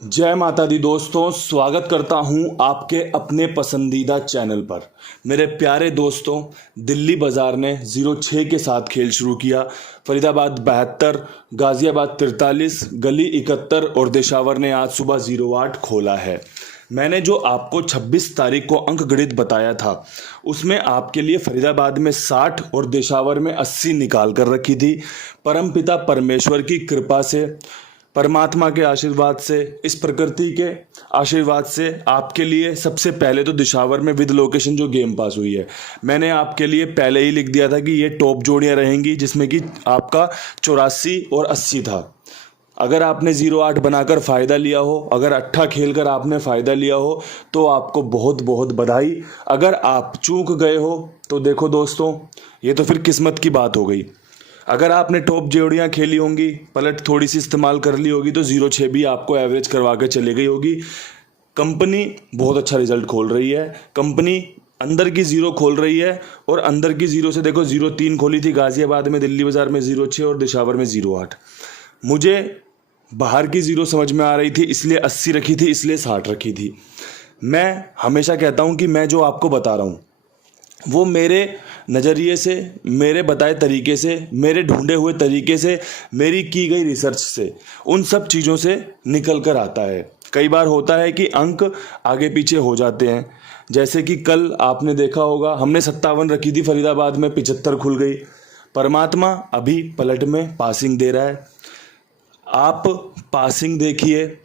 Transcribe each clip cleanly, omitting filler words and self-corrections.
जय माता दी दोस्तों, स्वागत करता हूं आपके अपने पसंदीदा चैनल पर। मेरे प्यारे दोस्तों, दिल्ली बाज़ार ने 0-6 के साथ खेल शुरू किया। फरीदाबाद 72, गाज़ियाबाद 43, गली 71 और देशावर ने आज सुबह 0-8 खोला है। मैंने जो आपको 26 तारीख को अंक गणित बताया था, उसमें आपके लिए फरीदाबाद में 60 और देशावर में 80 निकाल कर रखी थी। परमपिता परमेश्वर की कृपा से, परमात्मा के आशीर्वाद से, इस प्रकृति के आशीर्वाद से आपके लिए सबसे पहले तो दिशावर में विद लोकेशन जो गेम पास हुई है, मैंने आपके लिए पहले ही लिख दिया था कि ये टॉप जोड़ियां रहेंगी, जिसमें कि आपका 84 और 80 था। अगर आपने 0-8 बनाकर फ़ायदा लिया हो, अगर अट्ठा खेल कर आपने फ़ायदा लिया हो, तो आपको बहुत बहुत बधाई। अगर आप चूक गए हो तो देखो दोस्तों, ये तो फिर किस्मत की बात हो गई। अगर आपने टॉप जोड़ियां खेली होंगी, पलट थोड़ी सी इस्तेमाल कर ली होगी, तो 0-6 भी आपको एवरेज करवा के चली गई होगी। कंपनी बहुत अच्छा रिजल्ट खोल रही है। कंपनी अंदर की 0 खोल रही है, और अंदर की 0 से देखो 0-3 खोली थी गाज़ियाबाद में, दिल्ली बाज़ार में 0-6 और दिशावर में 0-8। मुझे बाहर की 0 समझ में आ रही थी, इसलिए 80 रखी थी, इसलिए 60 रखी थी। मैं हमेशा कहता हूँ कि मैं जो आपको बता रहा हूँ वो मेरे नज़रिए से, मेरे बताए तरीके से, मेरे ढूंढे हुए तरीके से, मेरी की गई रिसर्च से, उन सब चीज़ों से निकल कर आता है। कई बार होता है कि अंक आगे पीछे हो जाते हैं, जैसे कि कल आपने देखा होगा, हमने 57 रखी थी, फरीदाबाद में 75 खुल गई। परमात्मा अभी पलट में पासिंग दे रहा है। आप पासिंग देखिए,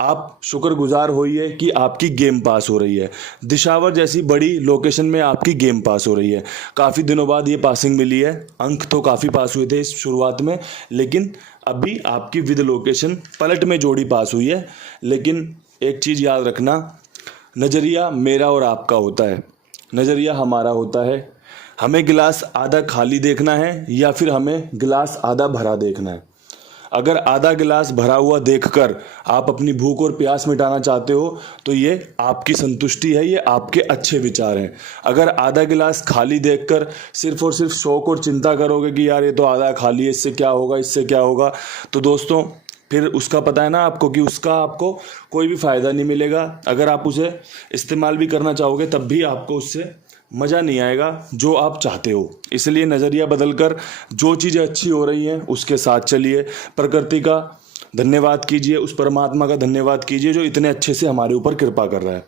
आप शुक्रगुजार होइए कि आपकी गेम पास हो रही है। दिशावर जैसी बड़ी लोकेशन में आपकी गेम पास हो रही है। काफ़ी दिनों बाद ये पासिंग मिली है। अंक तो काफ़ी पास हुए थे इस शुरुआत में, लेकिन अभी आपकी विद लोकेशन पलट में जोड़ी पास हुई है। लेकिन एक चीज़ याद रखना, नज़रिया मेरा और आपका होता है, नज़रिया हमारा होता है। हमें गिलास आधा खाली देखना है या फिर हमें गिलास आधा भरा देखना है। अगर आधा गिलास भरा हुआ देखकर आप अपनी भूख और प्यास मिटाना चाहते हो, तो ये आपकी संतुष्टि है, ये आपके अच्छे विचार हैं। अगर आधा गिलास खाली देखकर सिर्फ और सिर्फ शौक और चिंता करोगे कि यार ये तो आधा खाली है, इससे क्या होगा, इससे क्या होगा, तो दोस्तों फिर उसका पता है ना आपको कि उसका आपको कोई भी फ़ायदा नहीं मिलेगा। अगर आप उसे इस्तेमाल भी करना चाहोगे, तब भी आपको उससे मज़ा नहीं आएगा जो आप चाहते हो। इसलिए नज़रिया बदलकर जो चीज़ें अच्छी हो रही हैं उसके साथ चलिए। प्रकृति का धन्यवाद कीजिए, उस परमात्मा का धन्यवाद कीजिए जो इतने अच्छे से हमारे ऊपर कृपा कर रहा है।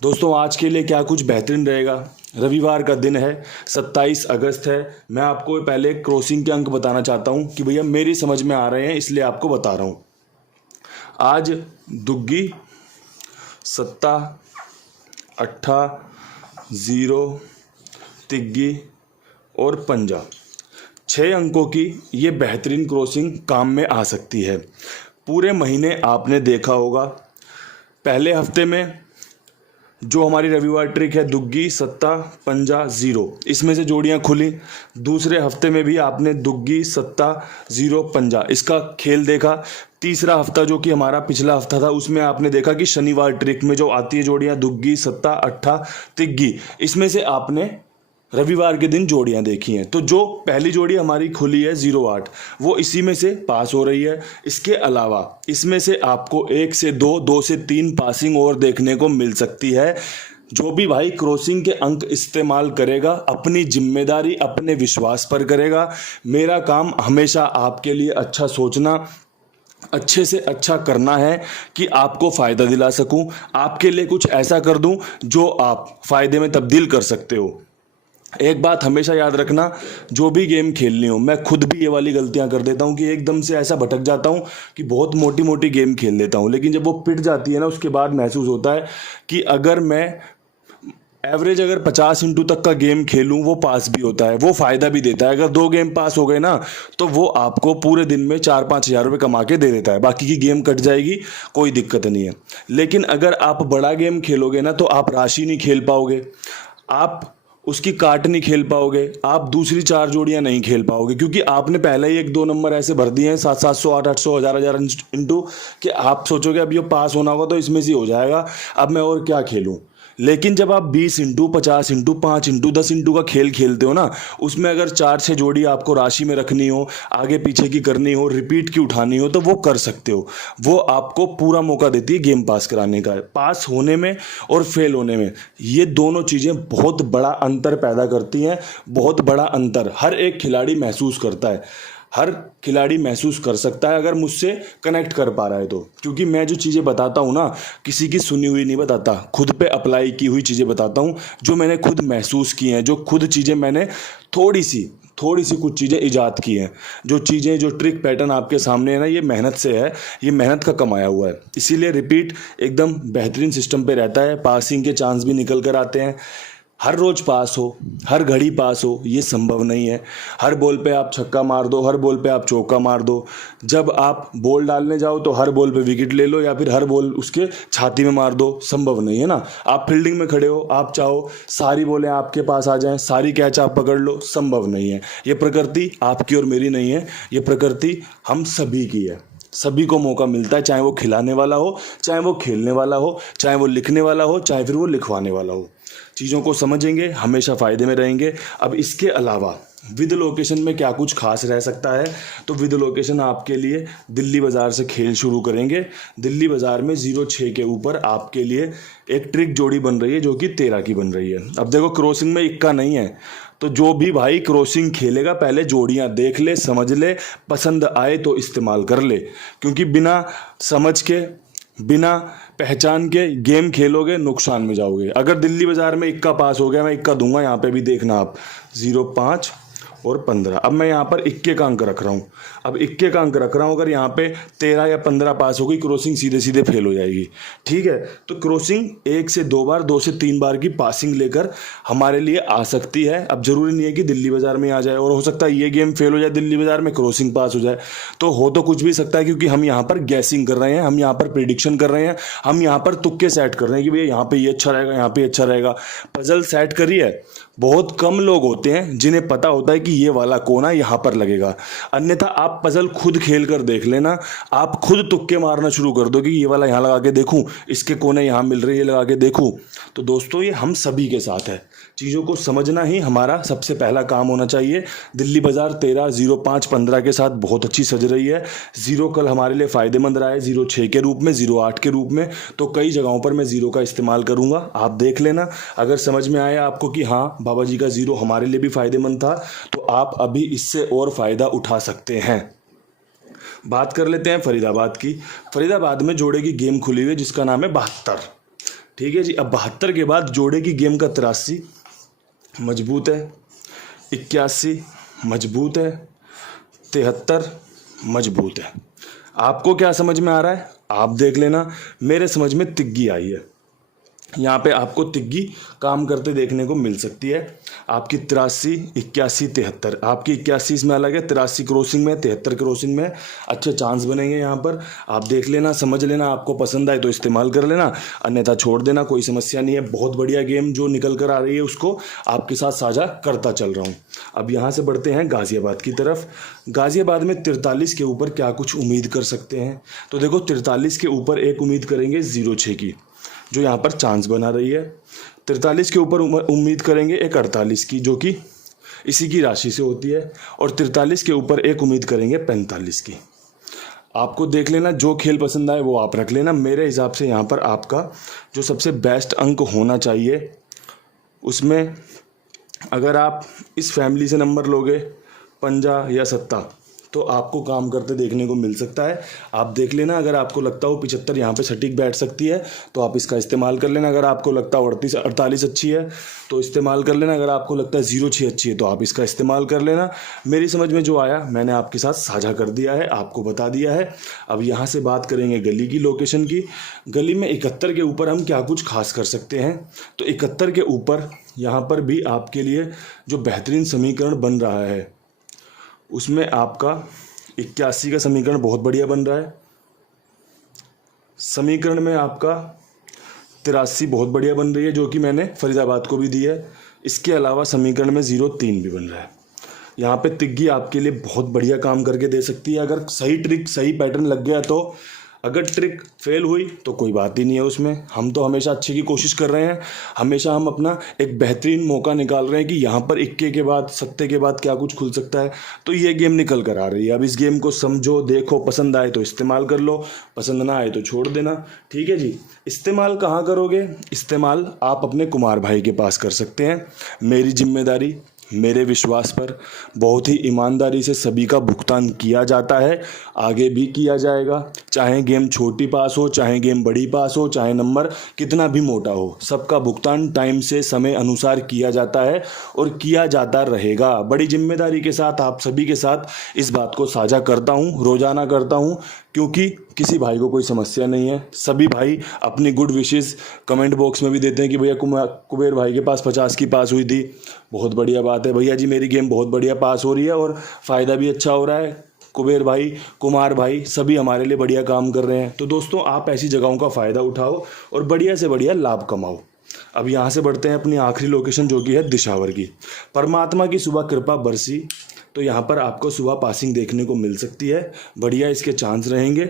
दोस्तों, आज के लिए क्या कुछ बेहतरीन रहेगा। रविवार का दिन है, 27 अगस्त है। मैं आपको पहले क्रॉसिंग के अंक बताना चाहता हूँ कि भैया मेरी समझ में आ रहे हैं, इसलिए आपको बता रहा हूँ। आज दुग्गी, सत्ता, अट्ठा, 0, तिग्गी और पंजा, 6 अंकों की ये बेहतरीन क्रॉसिंग काम में आ सकती है। पूरे महीने आपने देखा होगा, पहले हफ्ते में जो हमारी रविवार ट्रिक है, दुग्गी, सत्ता, पंजा, 0, इसमें से जोड़ियां खुली। दूसरे हफ्ते में भी आपने दुग्गी, सत्ता, 0, पंजा, इसका खेल देखा। तीसरा हफ्ता जो कि हमारा पिछला हफ्ता था, उसमें आपने देखा कि शनिवार ट्रिक में जो आती है जोड़ियां, दुग्गी, सत्ता, अट्ठा, तिग्गी, इसमें से आपने रविवार के दिन जोड़ियां देखी हैं। तो जो पहली जोड़ी हमारी खुली है 0-8, वो इसी में से पास हो रही है। इसके अलावा इसमें से आपको 1 से 2, 2 से 3 पासिंग और देखने को मिल सकती है। जो भी भाई क्रॉसिंग के अंक इस्तेमाल करेगा, अपनी जिम्मेदारी अपने विश्वास पर करेगा। मेरा काम हमेशा आपके लिए अच्छा सोचना, अच्छे से अच्छा करना है कि आपको फ़ायदा दिला सकूं, आपके लिए कुछ ऐसा कर दूं जो आप फ़ायदे में तब्दील कर सकते हो। एक बात हमेशा याद रखना, जो भी गेम खेलनी हो, मैं खुद भी ये वाली गलतियां कर देता हूं कि एकदम से ऐसा भटक जाता हूं कि बहुत मोटी मोटी गेम खेल लेता हूं, लेकिन जब वो पिट जाती है ना, उसके बाद महसूस होता है कि अगर मैं एवरेज अगर 50 इंटू तक का गेम खेलूं, वो पास भी होता है, वो फ़ायदा भी देता है। अगर 2 गेम पास हो गए ना, तो वो आपको पूरे दिन में 4-5 हज़ार रुपये कमा के दे देता है। बाकी की गेम कट जाएगी, कोई दिक्कत नहीं है। लेकिन अगर आप बड़ा गेम खेलोगे ना, तो आप राशि नहीं खेल पाओगे, आप उसकी काट नहीं खेल पाओगे, आप दूसरी 4 जोड़ियां नहीं खेल पाओगे, क्योंकि आपने पहले ही 1-2 नंबर ऐसे भर दिए हैं, 700, 800, 1000 इंटू, कि आप सोचोगे अब ये पास होना होगा तो इसमें से हो जाएगा, अब मैं और क्या खेलूं। लेकिन जब आप 20 इंटू 50 इंटू 5 इंटू 10 इंटू का खेल खेलते हो ना, उसमें अगर 4-6 जोड़ी आपको राशि में रखनी हो, आगे पीछे की करनी हो, रिपीट की उठानी हो, तो वो कर सकते हो। वो आपको पूरा मौका देती है गेम पास कराने का। पास होने में और फेल होने में ये दोनों चीज़ें बहुत बड़ा अंतर पैदा करती हैं, बहुत बड़ा अंतर हर एक खिलाड़ी महसूस करता है। हर खिलाड़ी महसूस कर सकता है अगर मुझसे कनेक्ट कर पा रहा है तो, क्योंकि मैं जो चीज़ें बताता हूँ ना, किसी की सुनी हुई नहीं बताता, खुद पे अप्लाई की हुई चीज़ें बताता हूँ, जो मैंने खुद महसूस की हैं, जो खुद चीज़ें मैंने थोड़ी सी कुछ चीज़ें ईजाद की हैं। जो चीज़ें, जो ट्रिक पैटर्न आपके सामने है ना, ये मेहनत से है, ये मेहनत का कमाया हुआ है। इसीलिए रिपीट एकदम बेहतरीन सिस्टम पे रहता है। पासिंग के चांस भी निकल कर आते हैं। हर रोज पास हो, हर घड़ी पास हो, ये संभव नहीं है। हर बॉल पे आप छक्का मार दो, हर बॉल पे आप चौका मार दो। जब आप बॉल डालने जाओ तो हर बॉल पे विकेट ले लो, या फिर हर बॉल उसके छाती में मार दो, संभव नहीं है ना। आप फील्डिंग में खड़े हो, आप चाहो सारी बॉलें आपके पास आ जाएं, सारी कैच आप पकड़ लो, संभव नहीं है। ये प्रकृति आपकी और मेरी नहीं है, ये प्रकृति हम सभी की है। सभी को मौका मिलता है, चाहे वो खिलाने वाला हो, चाहे वो खेलने वाला हो, चाहे वो लिखने वाला हो, चाहे फिर वो लिखवाने वाला हो। चीज़ों को समझेंगे, हमेशा फ़ायदे में रहेंगे। अब इसके अलावा विद लोकेशन में क्या कुछ खास रह सकता है, तो विद लोकेशन आपके लिए दिल्ली बाज़ार से खेल शुरू करेंगे। दिल्ली बाज़ार में 0-6 के ऊपर आपके लिए एक ट्रिक जोड़ी बन रही है, जो कि 13 की बन रही है। अब देखो, क्रॉसिंग में इक्का नहीं है, तो जो भी भाई क्रॉसिंग खेलेगा पहले जोड़ियां देख ले, समझ ले, पसंद आए तो इस्तेमाल कर ले। क्योंकि बिना समझ के, बिना पहचान के गेम खेलोगे, नुकसान में जाओगे। अगर दिल्ली बाज़ार में इक्का पास हो गया, मैं इक्का दूंगा, यहाँ पे भी देखना आप 0, 5 और 15। अब मैं यहाँ पर इक्के का अंक रख रहा हूँ। अब इक्के का अंक रख रहा हूँ, अगर यहाँ पे 13 या 15 पास हो गई, क्रॉसिंग सीधे सीधे फेल हो जाएगी। ठीक है, तो क्रॉसिंग 1 से 2 बार, 2 से 3 बार की पासिंग लेकर हमारे लिए आ सकती है। अब जरूरी नहीं है कि दिल्ली बाज़ार में आ जाए, और हो सकता है ये गेम फेल हो जाए, दिल्ली बाज़ार में क्रॉसिंग पास हो जाए। तो हो तो कुछ भी सकता है, क्योंकि हम यहाँ पर गैसिंग कर रहे हैं, हम यहाँ पर प्रिडिक्शन कर रहे हैं, हम यहाँ पर तुक्के सेट कर रहे हैं कि भैया यहाँ पे ये अच्छा रहेगा, यहाँ पे अच्छा रहेगा। पजल सेट करिए। बहुत कम लोग होते हैं जिन्हें पता होता है कि ये वाला कोना यहाँ पर लगेगा। अन्यथा आप पजल खुद खेल कर देख लेना, आप खुद तुक्के मारना शुरू कर दो कि ये वाला यहाँ लगा के देखूं, इसके कोने यहाँ मिल रही है, लगा के देखूं। तो दोस्तों, ये हम सभी के साथ है। चीज़ों को समझना ही हमारा सबसे पहला काम होना चाहिए। दिल्ली बाज़ार 13, 0, 5, 15 के साथ बहुत अच्छी सज रही है। 0 कल हमारे लिए फ़ायदेमंद रहा है, 0-6 के रूप में, 0-8 के रूप में। तो कई जगहों पर मैं 0 का इस्तेमाल करूँगा, आप देख लेना। अगर समझ में आया आपको कि हाँ, बाबा जी का 0 हमारे लिए भी फ़ायदेमंद था, तो आप अभी इससे और फ़ायदा उठा सकते हैं। बात कर लेते हैं फरीदाबाद की। फरीदाबाद में जोड़े की गेम खुली हुई है, जिसका नाम है 72। ठीक है जी। अब 72 के बाद जोड़े की गेम का 83 मजबूत है, 81 मजबूत है, 73 मजबूत है। आपको क्या समझ में आ रहा है आप देख लेना। मेरे समझ में तिग्गी आई है। यहाँ पे आपको तिग्गी काम करते देखने को मिल सकती है। आपकी 83, 81, 73, आपकी 81 इसमें अलग है, 83 क्रॉसिंग में, 73 क्रॉसिंग में। अच्छे चांस बनेंगे यहाँ पर, आप देख लेना, समझ लेना। आपको पसंद आए तो इस्तेमाल कर लेना, अन्यथा छोड़ देना, कोई समस्या नहीं है। बहुत बढ़िया गेम जो निकल कर आ रही है, उसको आपके साथ साझा करता चल रहा हूँ। अब यहाँ से बढ़ते हैं गाज़ियाबाद की तरफ। गाज़ियाबाद में 43 के ऊपर क्या कुछ उम्मीद कर सकते हैं, तो देखो 43 के ऊपर एक उम्मीद करेंगे 0-6 की, जो यहाँ पर चांस बना रही है। 43 के ऊपर उम्मीद करेंगे एक 48 की, जो कि इसी की राशि से होती है। और 43 के ऊपर एक उम्मीद करेंगे 45 की। आपको देख लेना, जो खेल पसंद आए वो आप रख लेना। मेरे हिसाब से यहाँ पर आपका जो सबसे बेस्ट अंक होना चाहिए, उसमें अगर आप इस फैमिली से नंबर लोगे 50 या 70, तो आपको काम करते देखने को मिल सकता है। आप देख लेना, अगर आपको लगता हो 75 यहाँ पे सटीक बैठ सकती है, तो आप इसका इस्तेमाल कर लेना। अगर आपको लगता है 48 अच्छी है, तो इस्तेमाल कर लेना। अगर आपको लगता है 0-6 अच्छी है, तो आप इसका इस्तेमाल कर लेना। मेरी समझ में जो आया मैंने आपके साथ साझा कर दिया है, आपको बता दिया है। अब यहाँ से बात करेंगे गली की, लोकेशन की। गली में 71 के ऊपर हम क्या कुछ खास कर सकते हैं, तो 71 के ऊपर यहाँ पर भी आपके लिए जो बेहतरीन समीकरण बन रहा है, उसमें आपका 81 का समीकरण बहुत बढ़िया बन रहा है। समीकरण में आपका 83 बहुत बढ़िया बन रही है, जो कि मैंने फरीदाबाद को भी दी है। इसके अलावा समीकरण में 0-3 भी बन रहा है। यहाँ पे तिग्गी आपके लिए बहुत बढ़िया काम करके दे सकती है। अगर सही ट्रिक, सही पैटर्न लग गया, तो अगर ट्रिक फेल हुई तो कोई बात ही नहीं है उसमें, हम तो हमेशा अच्छे की कोशिश कर रहे हैं, हमेशा हम अपना एक बेहतरीन मौका निकाल रहे हैं कि यहाँ पर इक्के के बाद सत्ते के बाद क्या कुछ खुल सकता है। तो ये गेम निकल कर आ रही है। अब इस गेम को समझो, देखो, पसंद आए तो इस्तेमाल कर लो, पसंद ना आए तो छोड़ देना। ठीक है जी। इस्तेमाल कहाँ करोगे? इस्तेमाल आप अपने कुमार भाई के पास कर सकते हैं। मेरी जिम्मेदारी, मेरे विश्वास पर बहुत ही ईमानदारी से सभी का भुगतान किया जाता है, आगे भी किया जाएगा। चाहे गेम छोटी पास हो, चाहे गेम बड़ी पास हो, चाहे नंबर कितना भी मोटा हो, सबका भुगतान टाइम से समय अनुसार किया जाता है और किया जाता रहेगा। बड़ी जिम्मेदारी के साथ आप सभी के साथ इस बात को साझा करता हूँ, रोज़ाना करता हूँ, क्योंकि किसी भाई को कोई समस्या नहीं है। सभी भाई अपनी गुड विशेस कमेंट बॉक्स में भी देते हैं कि भैया कुबेर भाई के पास 50 की पास हुई थी। बहुत बढ़िया बात है भैया जी, मेरी गेम बहुत बढ़िया पास हो रही है और फ़ायदा भी अच्छा हो रहा है। कुबेर भाई, कुमार भाई सभी हमारे लिए बढ़िया काम कर रहे हैं। तो दोस्तों, आप ऐसी जगहों का फ़ायदा उठाओ और बढ़िया से बढ़िया लाभ कमाओ। अब यहाँ से बढ़ते हैं अपनी आखिरी लोकेशन, जो कि है दिशावर की। परमात्मा की सुबह कृपा बरसी, तो यहाँ पर आपको सुबह पासिंग देखने को मिल सकती है। बढ़िया इसके चांस रहेंगे।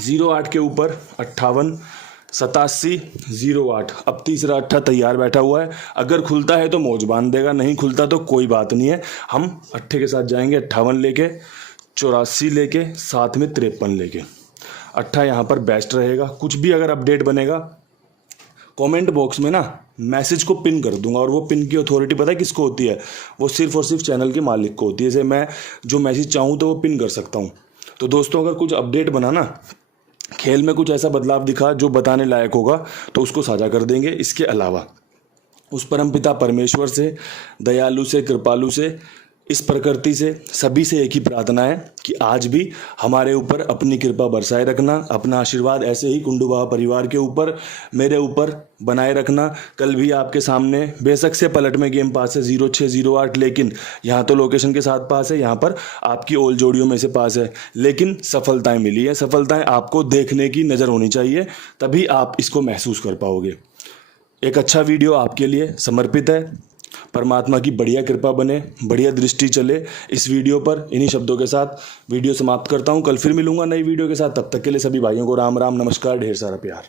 08 के ऊपर 58, 87, 08। अब तीसरा अट्ठा तैयार बैठा हुआ है। अगर खुलता है तो मौज बांध देगा, नहीं खुलता तो कोई बात नहीं है। हम अट्ठे के साथ जाएंगे, 58 लेके, 84 लेके, साथ में 53 लेके। अट्ठा यहाँ पर बेस्ट रहेगा। कुछ भी अगर अपडेट बनेगा, कमेंट बॉक्स में ना मैसेज को पिन कर दूंगा, और वो पिन की अथॉरिटी पता है किसको होती है? वो सिर्फ और सिर्फ चैनल के मालिक को होती है। जैसे मैं जो मैसेज चाहूँ तो वो पिन कर सकता हूँ। तो दोस्तों, अगर कुछ अपडेट बना ना, खेल में कुछ ऐसा बदलाव दिखा जो बताने लायक होगा, तो उसको साझा कर देंगे। इसके अलावा उस परमपिता परमेश्वर से, दयालु से, कृपालु से, इस प्रकृति से, सभी से एक ही प्रार्थना है कि आज भी हमारे ऊपर अपनी कृपा बरसाए रखना, अपना आशीर्वाद ऐसे ही कुंडुबा परिवार के ऊपर, मेरे ऊपर बनाए रखना। कल भी आपके सामने बेशक से पलट में गेम पास है 06, 08, लेकिन यहाँ तो लोकेशन के साथ पास है, यहाँ पर आपकी ओल जोड़ियों में से पास है, लेकिन सफलताएं मिली है। सफलताएं आपको देखने की नज़र होनी चाहिए, तभी आप इसको महसूस कर पाओगे। एक अच्छा वीडियो आपके लिए समर्पित है। परमात्मा की बढ़िया कृपा बने, बढ़िया दृष्टि चले इस वीडियो पर। इन्हीं शब्दों के साथ वीडियो समाप्त करता हूं। कल फिर मिलूंगा नई वीडियो के साथ। तब तक के लिए सभी भाइयों को राम राम, नमस्कार, ढेर सारा प्यार।